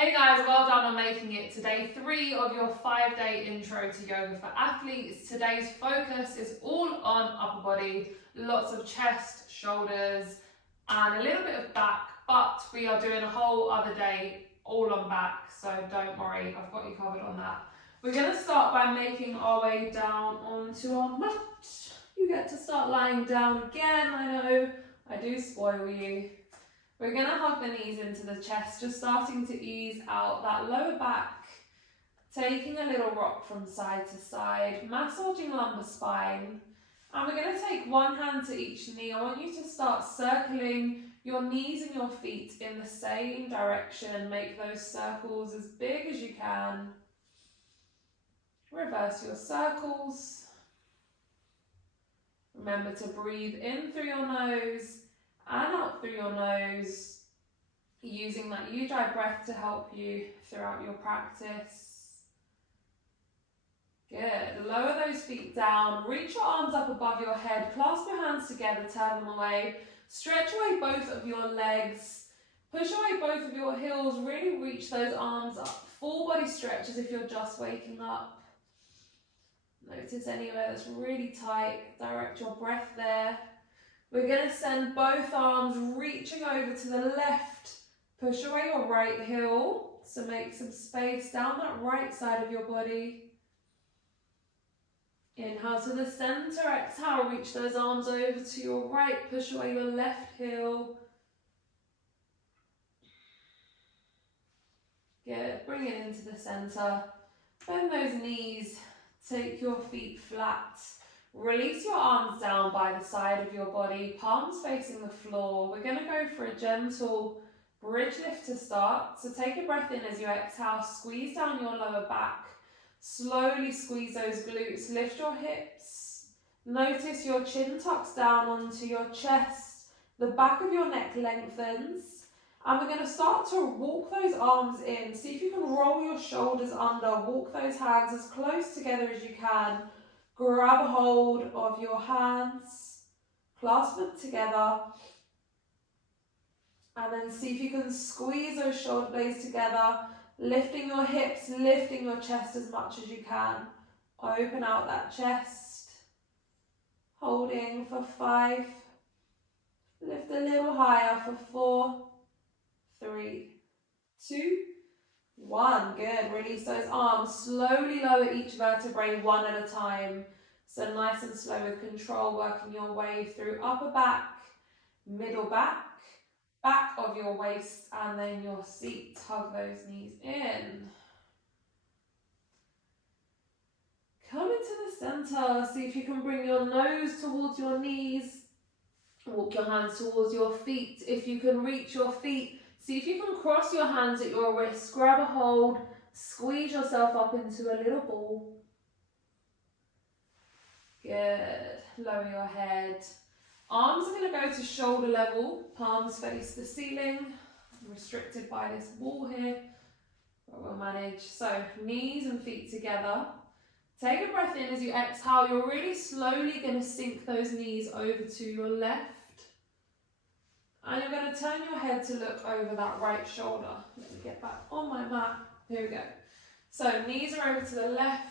Hey guys, well done on making it to day 3 of your 5-day intro to yoga for athletes. Today's focus is all on upper body, lots of chest, shoulders, and a little bit of back, but we are doing a whole other day all on back, so don't worry, I've got you covered on that. We're going to start by making our way down onto our mat. You get to start lying down again. I know I do spoil you. We're going to hug the knees into the chest, just starting to ease out that lower back, taking a little rock from side to side, massaging lumbar spine. And we're going to take one hand to each knee. I want you to start circling your knees and your feet in the same direction. Make those circles as big as you can. Reverse your circles. Remember to breathe in through your nose and out through your nose, using that Ujjayi breath to help you throughout your practice. Good. Lower those feet down, reach your arms up above your head, clasp your hands together, turn them away, stretch away both of your legs, push away both of your heels, really reach those arms up. Full body stretch as if you're just waking up. Notice anywhere that's really tight, direct your breath there. We're going to send both arms reaching over to the left. Push away your right heel, so make some space down that right side of your body. Inhale to the center, exhale, reach those arms over to your right, push away your left heel. Good, bring it into the center. Bend those knees, take your feet flat. Release your arms down by the side of your body, palms facing the floor. We're going to go for a gentle bridge lift to start. So take a breath in as you exhale, squeeze down your lower back. Slowly squeeze those glutes, lift your hips. Notice your chin tucks down onto your chest. The back of your neck lengthens. And we're going to start to walk those arms in. See if you can roll your shoulders under, walk those hands as close together as you can. Grab hold of your hands, clasp them together, and then see if you can squeeze those shoulder blades together, lifting your hips, lifting your chest as much as you can. Open out that chest, holding for 5, lift a little higher for 4, 3, 2, 1, good. Release those arms. Slowly lower each vertebrae one at a time. So nice and slow with control, working your way through upper back, middle back, back of your waist, and then your seat. Hug those knees in. Come into the center. See if you can bring your nose towards your knees. Walk your hands towards your feet. If you can reach your feet, see if you can cross your hands at your wrists, grab a hold, squeeze yourself up into a little ball. Good. Lower your head. Arms are going to go to shoulder level, palms face the ceiling. I'm restricted by this wall here, but we'll manage. So knees and feet together. Take a breath in as you exhale. You're really slowly going to sink those knees over to your left. And you're going to turn your head to look over that right shoulder. Let me get back on my mat. Here we go. So knees are over to the left.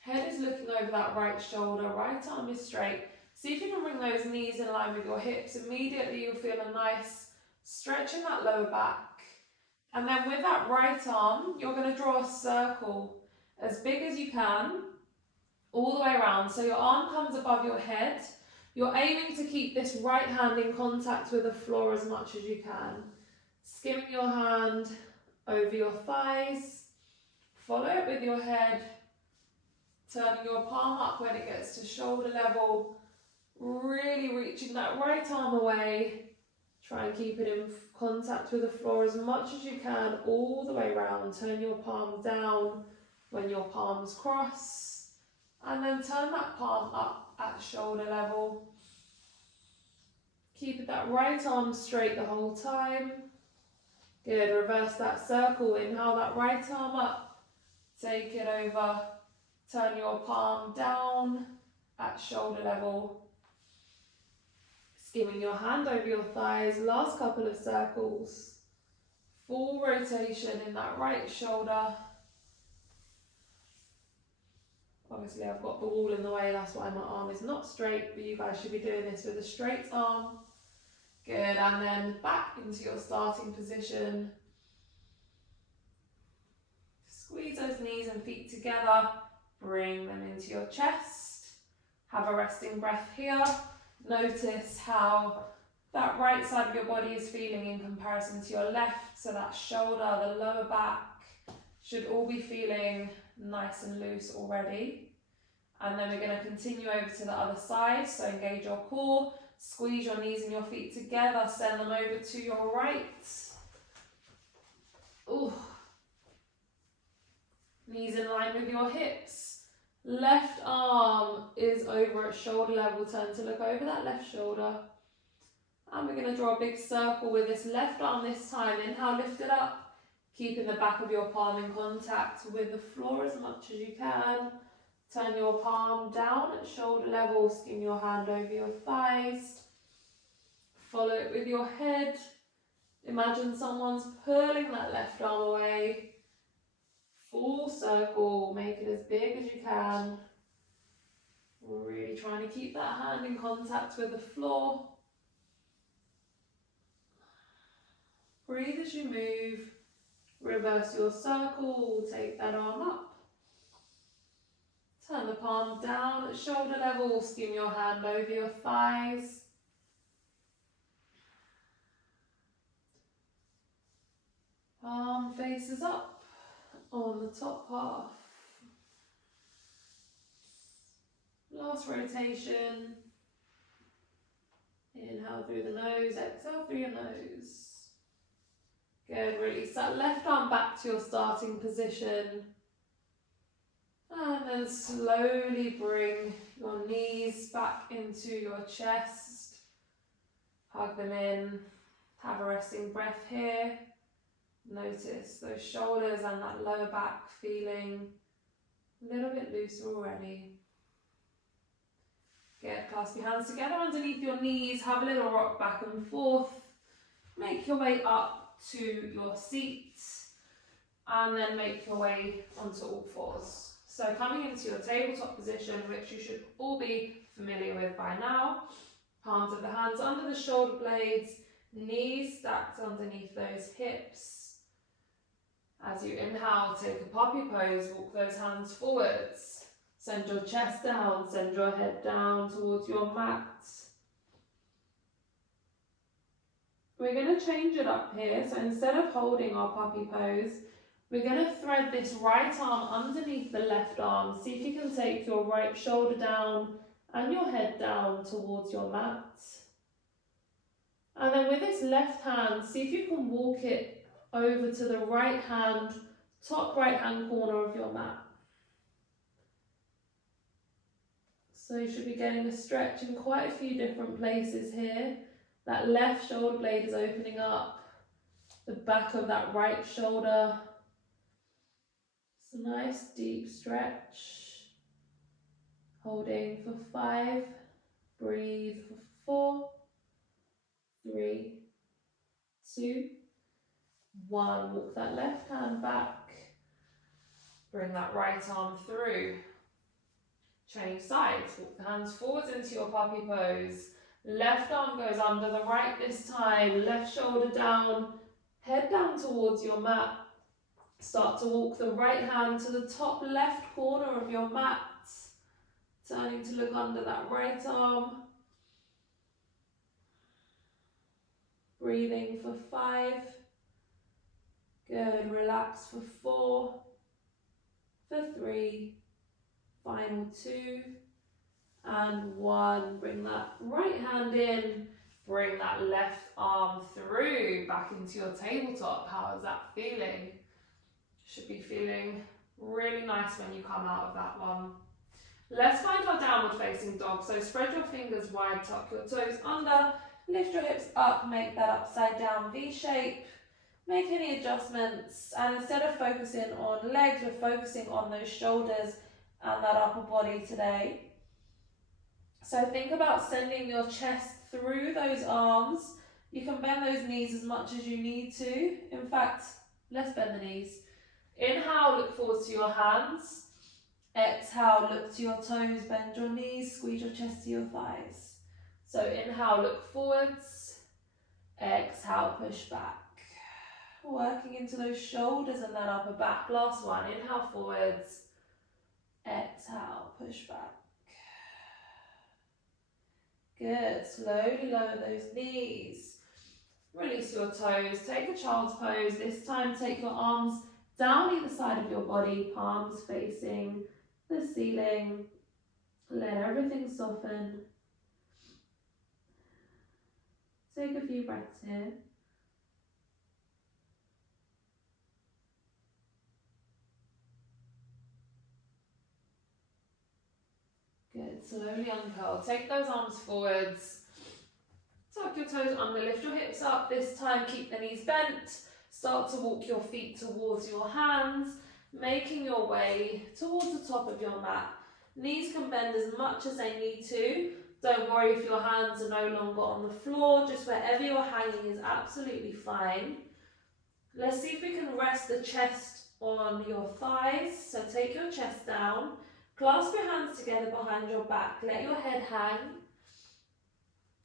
Head is looking over that right shoulder. Right arm is straight. See if you can bring those knees in line with your hips. Immediately you'll feel a nice stretch in that lower back. And then with that right arm, you're going to draw a circle as big as you can all the way around. So your arm comes above your head. You're aiming to keep this right hand in contact with the floor as much as you can. Skimming your hand over your thighs. Follow it with your head. Turning your palm up when it gets to shoulder level. Really reaching that right arm away. Try and keep it in contact with the floor as much as you can all the way around. Turn your palm down when your palms cross. And then turn that palm up at shoulder level. Keep that right arm straight the whole time. Good, reverse that circle. Inhale that right arm up. Take it over. Turn your palm down at shoulder level. Skimming your hand over your thighs. Last couple of circles. Full rotation in that right shoulder. Obviously I've got the wall in the way, that's why my arm is not straight, but you guys should be doing this with a straight arm. Good, and then back into your starting position. Squeeze those knees and feet together, bring them into your chest. Have a resting breath here. Notice how that right side of your body is feeling in comparison to your left, so that shoulder, the lower back, should all be feeling nice and loose already. And then we're going to continue over to the other side, so engage your core, squeeze your knees and your feet together, send them over to your right. Ooh. Knees in line with your hips. Left arm is over at shoulder level, turn to look over that left shoulder. And we're going to draw a big circle with this left arm this time. Inhale, lift it up, keeping the back of your palm in contact with the floor as much as you can. Turn your palm down at shoulder level, skim your hand over your thighs. Follow it with your head. Imagine someone's pulling that left arm away. Full circle, make it as big as you can. Really trying to keep that hand in contact with the floor. Breathe as you move. Reverse your circle, take that arm up. Turn the palm down at shoulder level, skim your hand over your thighs. Palm faces up on the top half. Last rotation. Inhale through the nose, exhale through your nose. Good, release that left arm back to your starting position. And then slowly bring your knees back into your chest. Hug them in. Have a resting breath here. Notice those shoulders and that lower back feeling a little bit looser already. Good, clasp your hands together underneath your knees. Have a little rock back and forth. Make your way up to your seat. And then make your way onto all fours. So coming into your tabletop position, which you should all be familiar with by now. Palms of the hands under the shoulder blades, knees stacked underneath those hips. As you inhale, take a puppy pose, walk those hands forwards. Send your chest down, send your head down towards your mat. We're going to change it up here. So instead of holding our puppy pose, we're going to thread this right arm underneath the left arm. See if you can take your right shoulder down and your head down towards your mat. And then with this left hand, see if you can walk it over to the right hand, top right hand corner of your mat. So you should be getting a stretch in quite a few different places here. That left shoulder blade is opening up, the back of that right shoulder. It's a nice deep stretch. Holding for 5, breathe for 4, 3, 2, 1. Walk that left hand back. Bring that right arm through. Change sides. Walk the hands forwards into your puppy pose. Left arm goes under the right this time. Left shoulder down. Head down towards your mat. Start to walk the right hand to the top left corner of your mat. Turning to look under that right arm. Breathing for 5. Good. Relax for 4. For 3. Final 2. And 1. Bring that right hand in. Bring that left arm through. Back into your tabletop. How is that feeling? Should be feeling really nice when you come out of that one. Let's find our downward facing dog. So spread your fingers wide, tuck your toes under, lift your hips up, make that upside down V shape. Make any adjustments, and instead of focusing on legs, we're focusing on those shoulders and that upper body today. So think about sending your chest through those arms You can bend those knees as much as you need to. In fact, let's bend the knees. Inhale, look forward to your hands. Exhale, look to your toes, bend your knees, squeeze your chest to your thighs. So inhale, look forwards. Exhale, push back. Working into those shoulders and that upper back. Last one, inhale forwards. Exhale, push back. Good, slowly lower those knees. Release your toes, take a child's pose. This time take your arms down either side of your body, palms facing the ceiling. Let everything soften. Take a few breaths here. Good, slowly uncurl. Take those arms forwards. Tuck your toes under, lift your hips up. This time keep the knees bent. Start to walk your feet towards your hands, making your way towards the top of your mat. Knees can bend as much as they need to. Don't worry if your hands are no longer on the floor, just wherever you're hanging is absolutely fine. Let's see if we can rest the chest on your thighs. So take your chest down, clasp your hands together behind your back, let your head hang.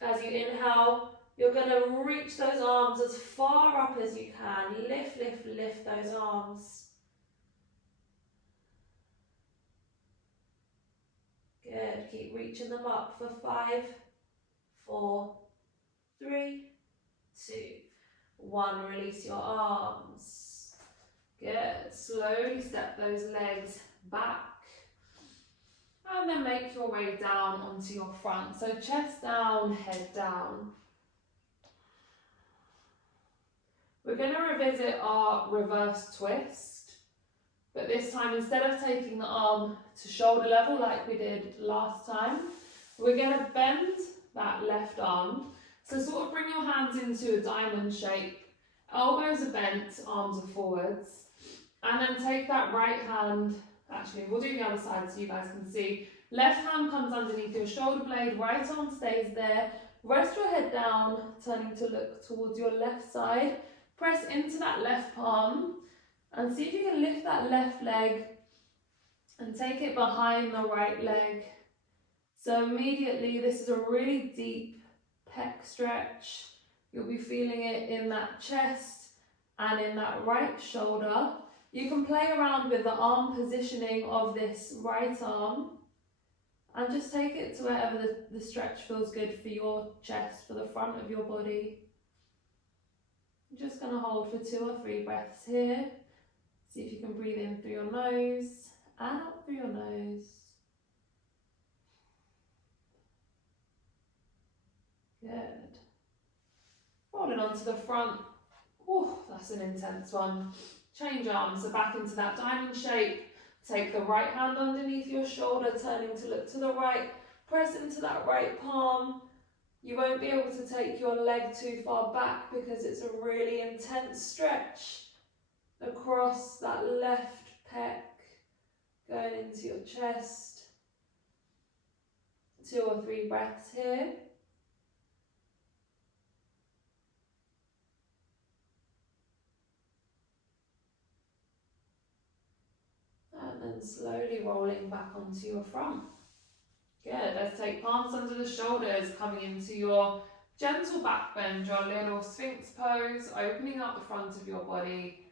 As you inhale, you're going to reach those arms as far up as you can. Lift, lift, lift those arms. Good. Keep reaching them up for 5, 4, 3, 2, 1. Release your arms. Good. Slowly step those legs back. And then make your way down onto your front. So chest down, head down. We're going to revisit our reverse twist. But this time, instead of taking the arm to shoulder level like we did last time, we're going to bend that left arm. So sort of bring your hands into a diamond shape. Elbows are bent, arms are forwards. And then take that right hand. Actually, we'll do the other side so you guys can see. Left hand comes underneath your shoulder blade, right arm stays there. Rest your head down, turning to look towards your left side. Press into that left palm and see if you can lift that left leg and take it behind the right leg. So immediately, this is a really deep pec stretch. You'll be feeling it in that chest and in that right shoulder. You can play around with the arm positioning of this right arm and just take it to wherever the stretch feels good for your chest, for the front of your body. I'm just going to hold for 2 or 3 breaths here. See if you can breathe in through your nose and out through your nose. Good. Rolling onto the front. Whew, that's an intense one. Change arms, so back into that diamond shape. Take the right hand underneath your shoulder, turning to look to the right. Press into that right palm. You won't be able to take your leg too far back because it's a really intense stretch across that left pec, going into your chest. 2 or 3 breaths here. And then slowly rolling back onto your front. Good, let's take palms under the shoulders, coming into your gentle back bend, your little Sphinx pose, opening up the front of your body,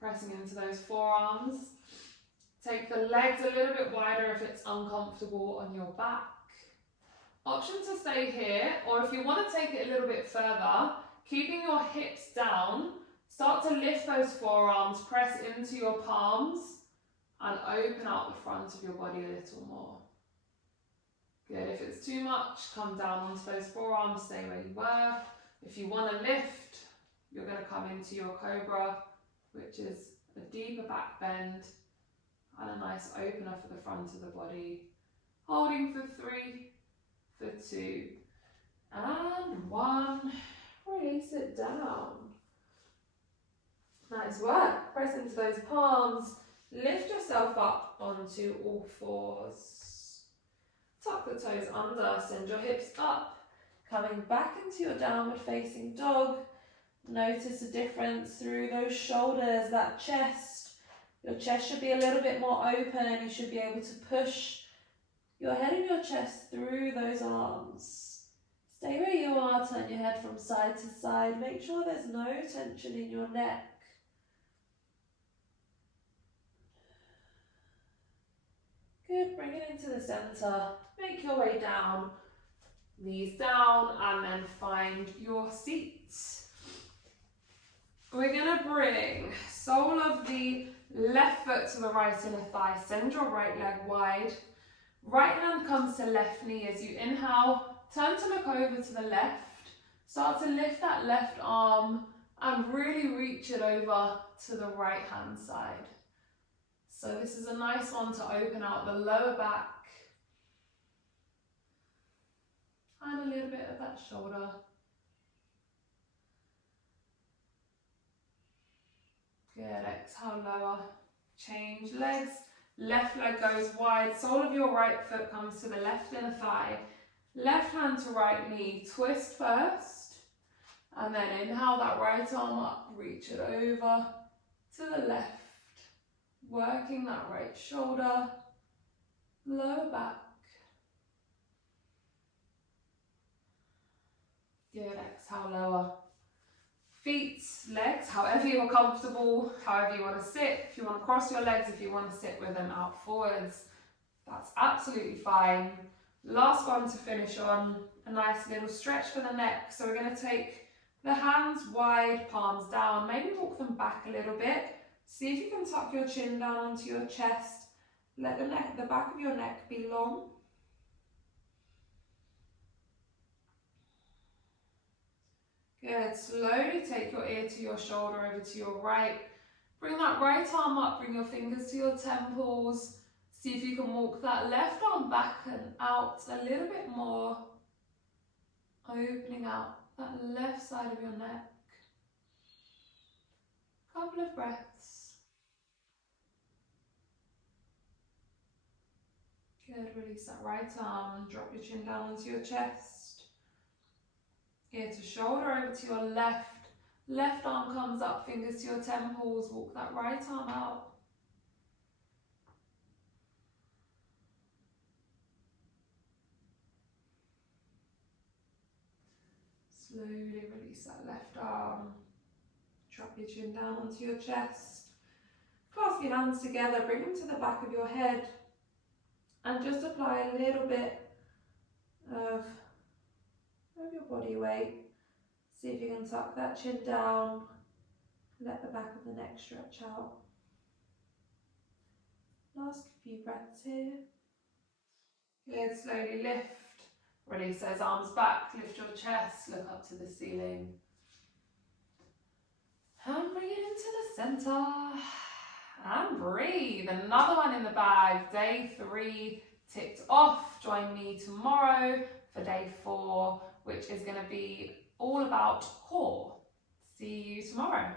pressing into those forearms. Take the legs a little bit wider if it's uncomfortable on your back. Option to stay here, or if you want to take it a little bit further, keeping your hips down, start to lift those forearms, press into your palms, and open out the front of your body a little more. Good, if it's too much, come down onto those forearms, stay where you were. If you want to lift, you're going to come into your cobra, which is a deeper back bend and a nice opener for the front of the body. Holding for 3, for 2, and 1. Release it down. Nice work. Press into those palms. Lift yourself up onto all fours. Tuck the toes under, send your hips up. Coming back into your downward facing dog. Notice a difference through those shoulders, that chest. Your chest should be a little bit more open. You should be able to push your head and your chest through those arms. Stay where you are, turn your head from side to side. Make sure there's no tension in your neck. Good, bring it into the center. Make your way down, knees down, and then find your seat. We're gonna bring sole of the left foot to the right inner thigh. Send your right leg wide. Right hand comes to left knee as you inhale. Turn to look over to the left. Start to lift that left arm and really reach it over to the right hand side. So this is a nice one to open out the lower back and a little bit of that shoulder. Good, exhale, lower. Change legs. Left leg goes wide. Sole of your right foot comes to the left inner thigh. Left hand to right knee. Twist first. And then inhale that right arm up. Reach it over to the left. Working that right shoulder. Lower back. Good, exhale, lower. Feet, legs, however you're comfortable, however you want to sit. If you want to cross your legs, if you want to sit with them out forwards, that's absolutely fine. Last one to finish on, a nice little stretch for the neck. So we're going to take the hands wide, palms down, maybe walk them back a little bit. See if you can tuck your chin down onto your chest. Let the back of your neck be long. Good, slowly take your ear to your shoulder over to your right. Bring that right arm up, bring your fingers to your temples. See if you can walk that left arm back and out a little bit more. Opening out that left side of your neck. Couple of breaths. Good, release that right arm, drop your chin down onto your chest. Ear to shoulder over to your left. Left arm comes up, fingers to your temples. Walk that right arm out. Slowly release that left arm. Drop your chin down onto your chest. Clasp your hands together, bring them to the back of your head. And just apply a little bit of your body weight. See if you can tuck that chin down. Let the back of the neck stretch out. Last few breaths here. Good, slowly lift. Release those arms back, lift your chest, look up to the ceiling. And bring it into the center. And breathe. Another one in the bag. Day 3 ticked off. Join me tomorrow for day 4, which is going to be all about core. See you tomorrow.